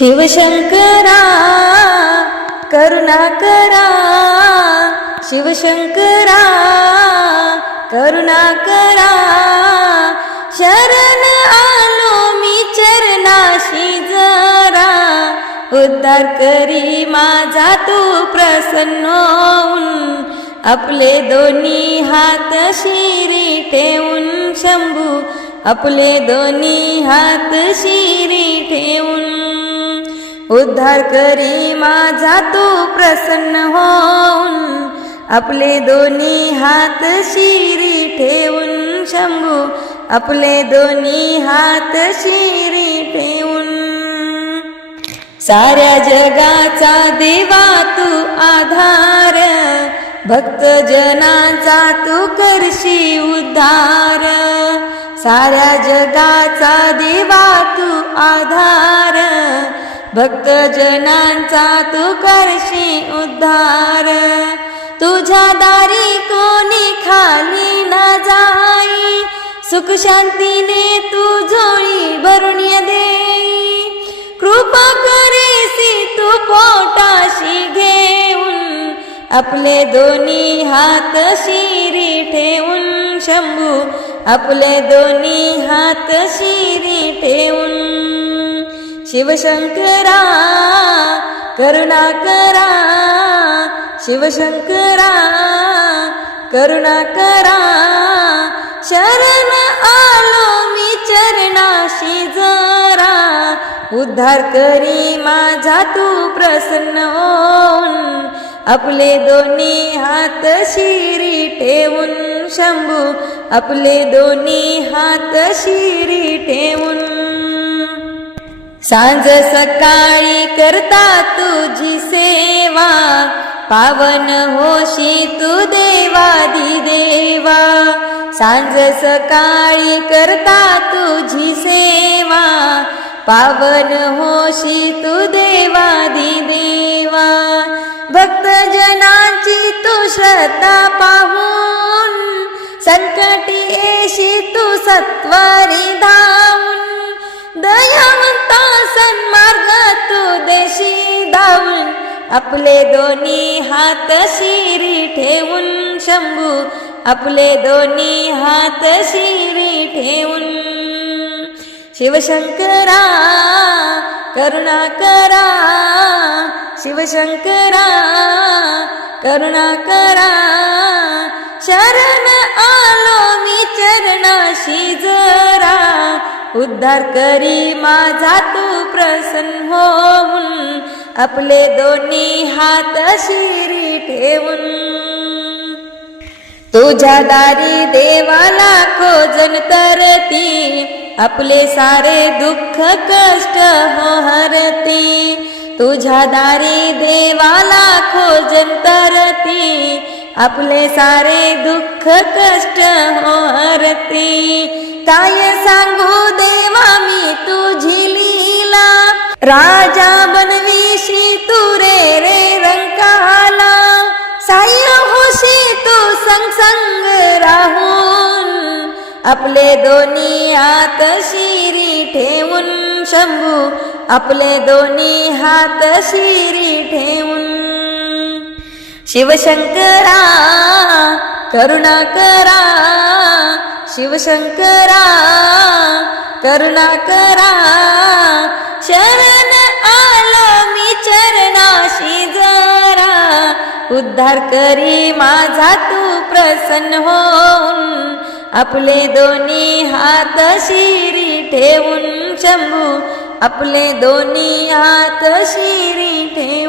शिवशंकरा करुणा करा. शिवशंकरा करुणा करा. शरण आलो मी चरणाशी जरा. उद्धार करी माझा तू प्रसन्न होऊन. आपले दोन्ही हात शिरी ठेवून शंभू. आपले दोन्ही हात शिरी ठेवून उद्धार करी माझा तू प्रसन्न होऊन आपले दोन्ही हात शिरी ठेवून शंभू आपले दोन्ही हात शिरी ठेवून. साऱ्या जगाचा देवा तू आधार. भक्त जनाचा तू करशी उद्धार. साऱ्या जगाचा देवा तू आधार. भक्तजनांचा तू करशी उद्धार. तुझ्या दारी कोणी खाली न जाई. सुख शांतीने तू झोळी भरून देई कृपा करेसी तू पोटाशी घेऊन. आपले दोन्ही हात शिरी ठेवून शंभू आपले दोन्ही हात शिरी ठेवून शिवशंकरा करुणा करा. शिवशंकरा करुणा करा. शरण आलो मी चरणाशी जरा. उद्धार करी माझा तू प्रसन्न होऊन. आपले दोन्ही हात शिरी ठेवून शंभू. आपले दोन्ही हात शिरी ठेवून. सांज सकाळी करता तुझी सेवा. पावन होशी तू देवादी देवा. सांज सकाळी करता तुझी सेवा. पावन होशी तू देवादी देवा. भक्तजनाची तू श्रद्धा पाहून. संकटी येशी तू सत्वारी धावून. दयावंता सन्मार्ग तू देशी धावून आपले दोन्ही हात शिरी ठेवून शंभू आपले दोन्ही हात शिरी ठेवून. शिवशंकरा करुणा करा शिवशंकरा करुणा करा शरण आलो मी चरणाशी जरा. उद्धार करी माझा तू प्रसन्न होऊन. आपले दोन्ही हात शिरी ठेवून. तुझ्या दारी देवाला खोजन करती आपले सारे दुःख कष्ट हो हरती तुझ्या दारी देवाला खोजन करती आपले सारे दुःख कष्ट हो हरती काय सांगू देवा मी तुझी लीला. राजा बनविशी तू रे रे रंकाला. साई होशी तू संग संग राहून. आपले दोन्ही हात शिरी ठेवून शंभू. आपले दोन्ही हात शिरी ठेवून शिवशंकरा करुणा करा शिवशंकरा करुणा करा शरण आलो मी चरणाशी जरा उद्धार करी माझा तू प्रसन्न होऊन आपले दोन्ही हात शिरी ठेवून शंभू. आपले दोन्ही हात शिरी ठेवून